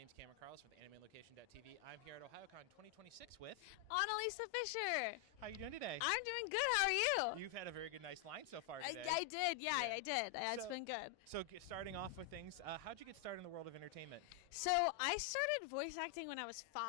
name's Cameron Carlson with AnimeLocation.tv. I'm here at Ohayocon 2026 with Analesa Fisher. How are you doing today? I'm doing good. How are you? You've had a very good, nice line so far today. I did. Yeah, I did. It's been good. So starting off with things, how'd you get started in the world of entertainment? So I started voice acting when I was 5.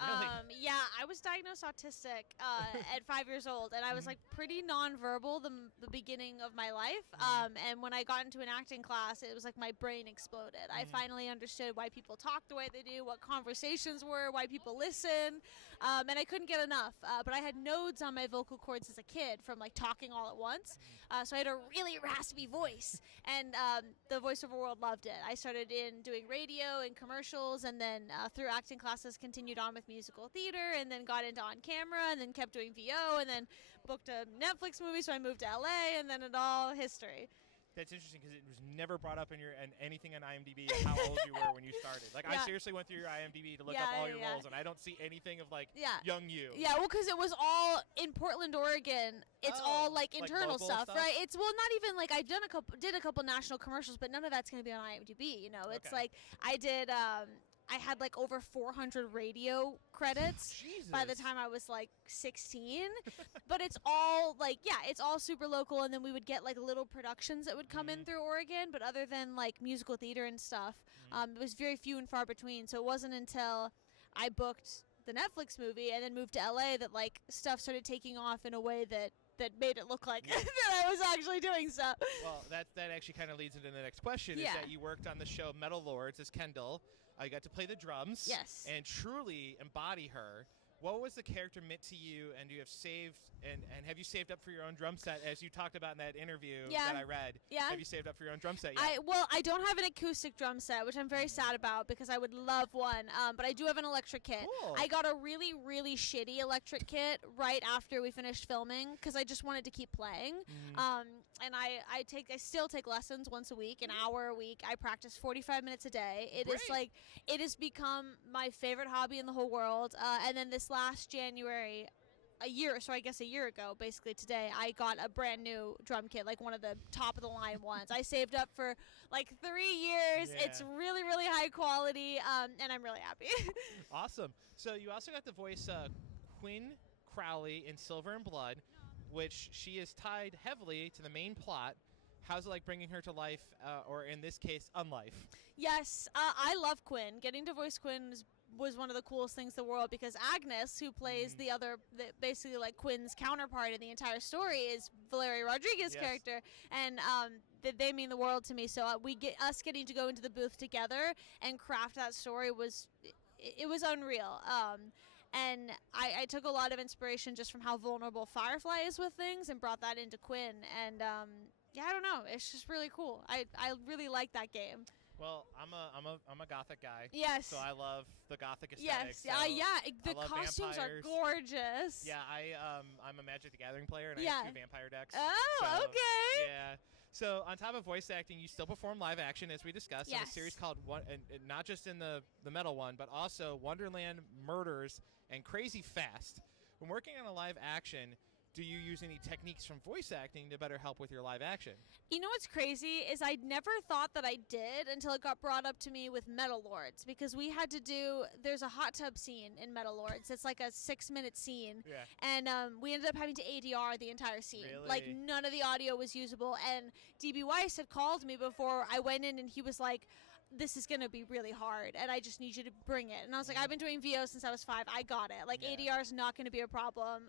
Really? Yeah, I was diagnosed autistic at 5 years old, and I was like pretty nonverbal the beginning of my life. And when I got into an acting class, it was like my brain exploded. I finally understood why people talk the way they do, what conversations were, why people listen, and I couldn't get enough. But I had nodes on my vocal cords as a kid from like talking all at once, so I had a really raspy voice, and the voiceover world loved it. I started in doing radio and commercials, and then through acting classes continued on with musical theater, and then got into on camera, and then kept doing VO, and then booked a Netflix movie, so I moved to LA, and then it all history. That's interesting because it was never brought up in anything on IMDb of how old you were when you started. Like, I seriously went through your IMDb to look up all your roles, and I don't see anything of, like, young you. Yeah, well, because it was all in Portland, Oregon. It's all, like, internal stuff, right? It's, well, not even, like, did a couple national commercials, but none of that's going to be on IMDb, you know? It's like, I had like over 400 radio credits by the time I was like 16, but it's all like, it's all super local. And then we would get like little productions that would come in through Oregon, but other than like musical theater and stuff, it was very few and far between. So it wasn't until I booked the Netflix movie and then moved to LA that like stuff started taking off in a way that made it look like that I was actually doing stuff. Well, that actually kind of leads into the next question, is that you worked on the show Metal Lords as Kendall. You got to play the drums. Yes. And truly embody her. What was the character meant to you, and you have saved and have you saved up for your own drum set, as you talked about in that interview that I read? Yeah. Have you saved up for your own drum set yet? I don't have an acoustic drum set, which I'm very sad about because I would love one, but I do have an electric kit. Cool. I got a really, really shitty electric kit right after we finished filming because I just wanted to keep playing. And I still take lessons once a week, an hour a week. I practice 45 minutes a day. It has become my favorite hobby in the whole world. And then this last January, a year ago, basically today, I got a brand new drum kit, like one of the top of the line ones. I saved up for like 3 years. Yeah. It's really, really high quality, and I'm really happy. Awesome. So you also got to voice Quinn Crowley in Silver and Blood, which she is tied heavily to the main plot. How's it like bringing her to life, or in this case, unlife? Yes, I love Quinn. Getting to voice Quinn was one of the coolest things in the world because Agnes, who plays basically like Quinn's counterpart in the entire story, is Valeria Rodriguez's character, and they mean the world to me. So us getting to go into the booth together and craft that story was unreal. And I took a lot of inspiration just from how vulnerable Firefly is with things and brought that into Quinn. And I don't know, it's just really cool. I really like that game. Well, I'm a gothic guy. Yes. So I love the gothic aesthetic. Yes. So the costumes are gorgeous. Yeah, I'm a Magic the Gathering player, and I have 2 vampire decks. Oh, okay. Yeah. So on top of voice acting, you still perform live action, as we discussed, in a series called and not just in the metal one, but also Wonderland Murders and Crazy Fast. When working on a live action, do you use any techniques from voice acting to better help with your live action? You know what's crazy is I never thought that I did until it got brought up to me with Metal Lords, because we had to there's a hot tub scene in Metal Lords. It's like a 6-minute scene. Yeah. And we ended up having to ADR the entire scene. Really? Like, none of the audio was usable. And DB Weiss had called me before I went in, and he was like, this is going to be really hard, and I just need you to bring it. And I was like, I've been doing VO since I was 5. I got it. Like, ADR is not going to be a problem.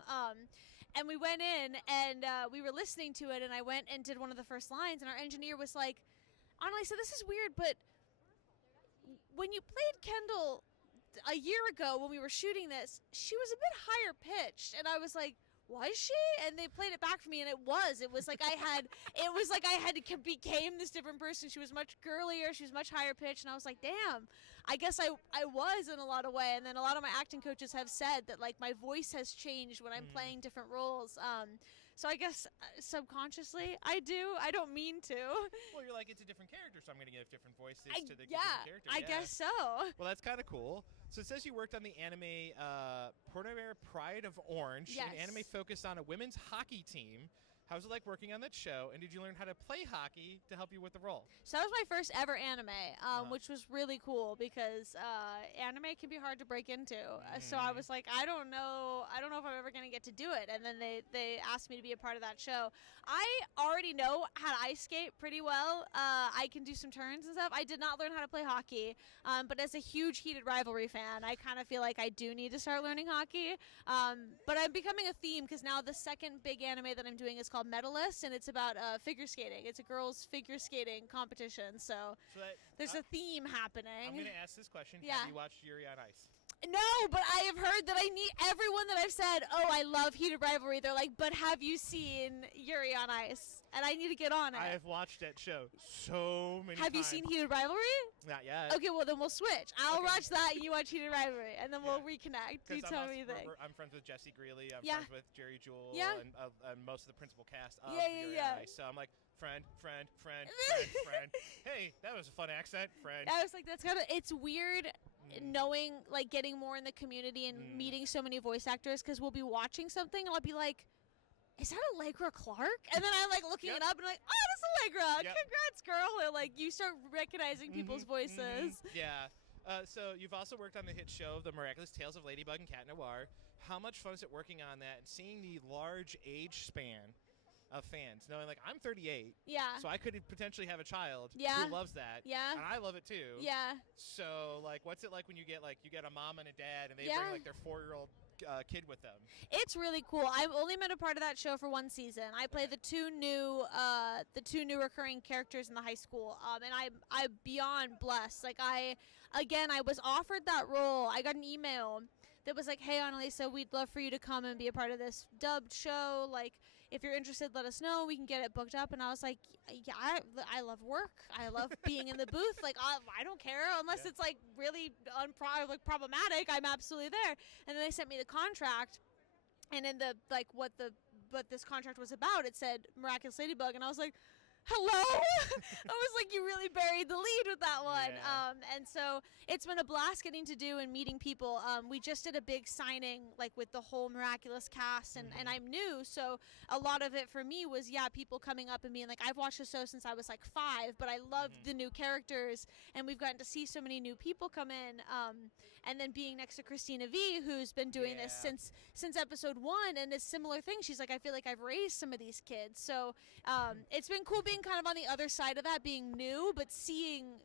And we went in, and we were listening to it, and I went and did one of the first lines, and our engineer was like, Annalisa, this is weird, but when you played Kendall a year ago when we were shooting this, she was a bit higher pitched. And I was like, was she? And they played it back for me, and it was like I had became this different person. She was much girlier, she was much higher pitched, and I was like, damn, I guess I was in a lot of way. And then a lot of my acting coaches have said that like my voice has changed when I'm playing different roles. So I guess subconsciously I don't mean to. Well, you're like, it's a different character, so I'm going to give different voices to the different character. I guess so. Well, that's kind of cool. So it says you worked on the anime Pride of Orange, an anime focused on a women's hockey team. How was it like working on that show, and did you learn how to play hockey to help you with the role? So that was my first ever anime, which was really cool because anime can be hard to break into. So I was like, I don't know if I'm ever going to get to do it. And then they asked me to be a part of that show. I already know how to ice skate pretty well. I can do some turns and stuff. I did not learn how to play hockey, but as a huge Heated Rivalry fan, I kind of feel like I do need to start learning hockey. But I'm becoming a theme because now the second big anime that I'm doing is called Medalist, and it's about figure skating. It's a girls' figure skating competition, so there's a theme happening. I'm going to ask this question. Yeah. Have you watched Yuri on Ice? No, but I have heard that everyone that I've said, oh, I love Heated Rivalry, they're like, but have you seen Yuri on Ice? And I need to get on it. I have watched that show so many times. Have you seen Heated Rivalry? Not yet. Okay, well, then we'll switch. I'll watch that, and you watch Heated Rivalry, and then we'll reconnect. You tell me you think. I'm friends with Jesse Greeley. I'm friends with Jerry Jewell and most of the principal cast of Yuri on Ice. So I'm like, friend. Hey, that was a fun accent, friend. I was like, it's weird knowing, like, getting more in the community and meeting so many voice actors, because we'll be watching something and I'll be like, is that Allegra Clark? And then I'm like looking it up and I'm like, oh, that's Allegra. Congrats, girl. And, like, you start recognizing people's voices. Yeah. So you've also worked on the hit show The Miraculous Tales of Ladybug and Cat Noir. How much fun is it working on that and seeing the large age span of fans, knowing, like, I'm 38, so I could potentially have a child who loves that, and I love it too. So, like, what's it like when you get a mom and a dad, and they bring, like, their 4-year-old kid with them? It's really cool. I've only been a part of that show for one season. I play the two new recurring characters in the high school, and I'm beyond blessed. Like, I was offered that role. I got an email that was like, hey, Analesa, we'd love for you to come and be a part of this dubbed show. Like, if you're interested, let us know. We can get it booked up. And I was like, yeah, I love work. I love being in the booth. Like, I don't care unless it's, like, really problematic. I'm absolutely there. And then they sent me the contract. And in the, like, what this contract was about, it said Miraculous Ladybug. And I was like, hello? I was like, you really buried the lead with that one. And so it's been a blast getting to do and meeting people. We just did a big signing, like, with the whole Miraculous cast, and I'm new, so a lot of it for me was, people coming up and being like, I've watched the show since I was, like, 5, but I loved the new characters, and we've gotten to see so many new people come in, and then being next to Christina V, who's been doing this since episode 1, and a similar thing. She's like, I feel like I've raised some of these kids, so it's been cool being kind of on the other side of that, being new, but seeing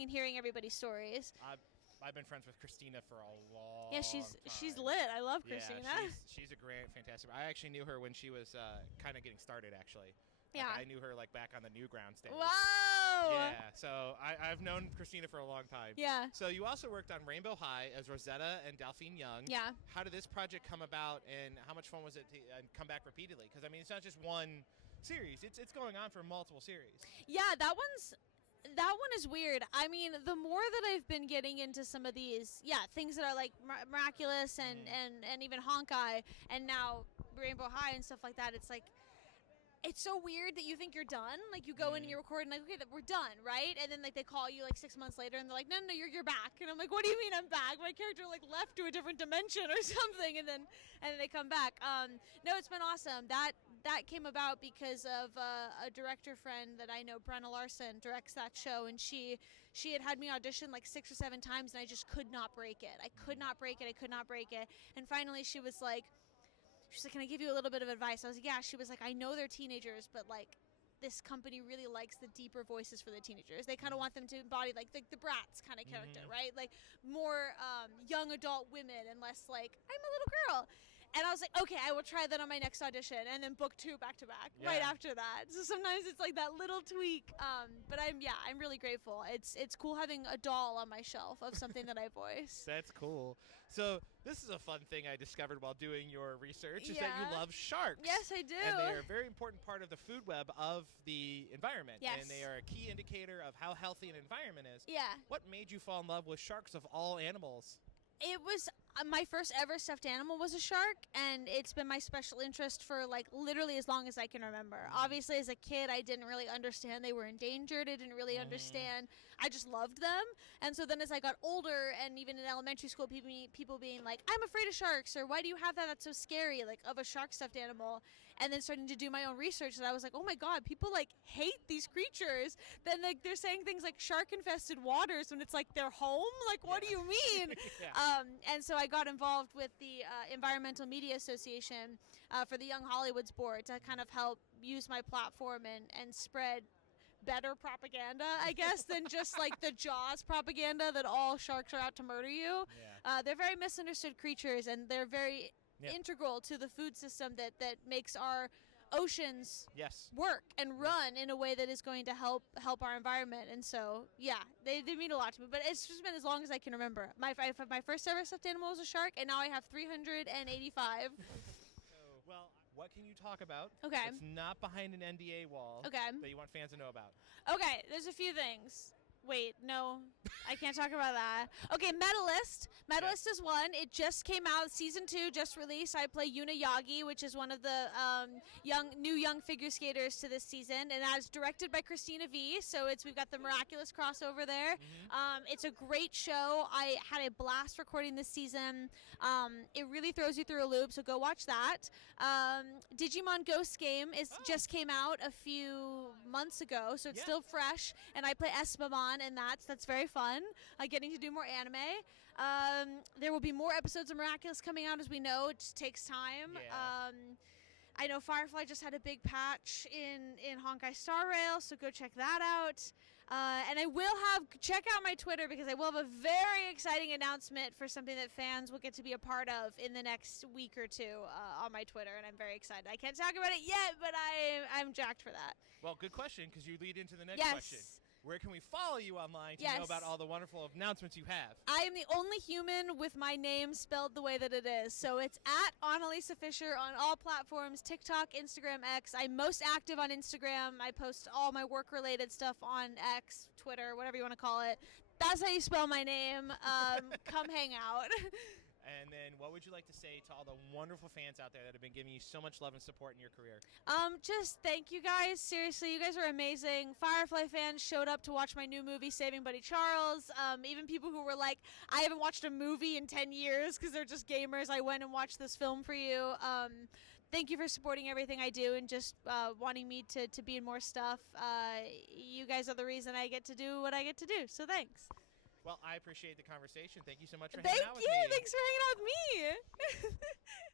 and hearing everybody's stories. I've been friends with Christina for a long time. She's lit. I love Christina. She's a great, fantastic. I actually knew her when she was kind of getting started, actually. Like, I knew her, like, back on the Newgrounds days. Whoa! Yeah, so I've known Christina for a long time. Yeah. So you also worked on Rainbow High as Rosetta and Delphine Young. Yeah. How did this project come about, and how much fun was it to come back repeatedly? Because, I mean, it's not just one series. It's going on for multiple series. Yeah, that one is weird. I mean, the more that I've been getting into some of these, things that are like Miraculous and even Honkai, and now Rainbow High and stuff like that, it's like, it's so weird that you think you're done. Like, you go in and you record, and like, okay, we're done, right? And then, like, they call you like 6 months later, and they're like, no, you're back. And I'm like, what do you mean I'm back? My character, like, left to a different dimension or something, and then they come back. No, it's been awesome. That came about because of a director friend that I know, Brenna Larson, directs that show, and she had me audition like 6 or 7 times, and I just could not break it. I could not break it. And finally she's like, can I give you a little bit of advice? I was like, yeah. She was like, I know they're teenagers, but, like, this company really likes the deeper voices for the teenagers. They kind of want them to embody, like, the Bratz kind of character, right? Like, more young adult women and less, like, I'm a little girl. And I was like, okay, I will try that on my next audition, and then book 2 back to back right after that. So sometimes it's like that little tweak. But I'm really grateful. It's cool having a doll on my shelf of something that I voice. That's cool. So this is a fun thing I discovered while doing your research, is that you love sharks. Yes, I do. And they are a very important part of the food web of the environment. Yes. And they are a key indicator of how healthy an environment is. Yeah. What made you fall in love with sharks of all animals? It was my first ever stuffed animal was a shark, and it's been my special interest for, like, literally as long as I can remember. Obviously, as a kid, I didn't really understand they were endangered. I didn't really understand. I just loved them. And so then as I got older, and even in elementary school, people being like, I'm afraid of sharks, or why do you have that? That's so scary, like, of a shark stuffed animal. and then starting to do my own research, that I was like, oh my god, people like hate these creatures. Then like they're saying things like shark infested waters when it's like their home. Like, what do you mean? And so I got involved with the Environmental Media Association for the Young Hollywoods board to kind of help use my platform and spread better propaganda, I guess, than just like the Jaws propaganda that all sharks are out to murder you. They're very misunderstood creatures, and they're very integral to the food system that makes our oceans work and run in a way that is going to help our environment. And so they mean a lot to me, but it's just been as long as I can remember. My first ever stuffed animal was a shark, and now I have 385. Well, what can you talk about? Okay. It's not behind an NDA wall. Okay. That you want fans to know about. Okay, there's a few things. Wait, no, I can't talk about that. Okay, Medalist. Medalist is one. It just came out. Season 2 just released. I play Yuna Yagi, which is one of the young figure skaters to this season, and that's directed by Christina V. So we've got the Miraculous crossover there. It's a great show. I had a blast recording this season. It really throws you through a loop, so go watch that. Digimon Ghost Game just came out a few months ago, so it's still fresh, and I play Esmamon, and that's very fun. Getting to do more anime. There will be more episodes of Miraculous coming out, as we know. It just takes time. I know Firefly just had a big patch in Honkai Star Rail, so go check that out. And I will check out my Twitter, because I will have a very exciting announcement for something that fans will get to be a part of in the next week or two on my Twitter, and I'm very excited. I can't talk about it yet, but I'm jacked for that. Well, good question, because you lead into the next question. Where can we follow you online to know about all the wonderful announcements you have? I am the only human with my name spelled the way that it is. So it's at Analesa Fisher on all platforms, TikTok, Instagram, X. I'm most active on Instagram. I post all my work-related stuff on X, Twitter, whatever you want to call it. That's how you spell my name. Come hang out. And then what would you like to say to all the wonderful fans out there that have been giving you so much love and support in your career? Just thank you guys. Seriously, you guys are amazing. Firefly fans showed up to watch my new movie, Saving Buddy Charles. Even people who were like, I haven't watched a movie in 10 years because they're just gamers. I went and watched this film for you. Thank you for supporting everything I do and just wanting me to be in more stuff. You guys are the reason I get to do what I get to do, so thanks. Well, I appreciate the conversation. Thank you so much for hanging out with me. Thank you. Thanks for hanging out with me.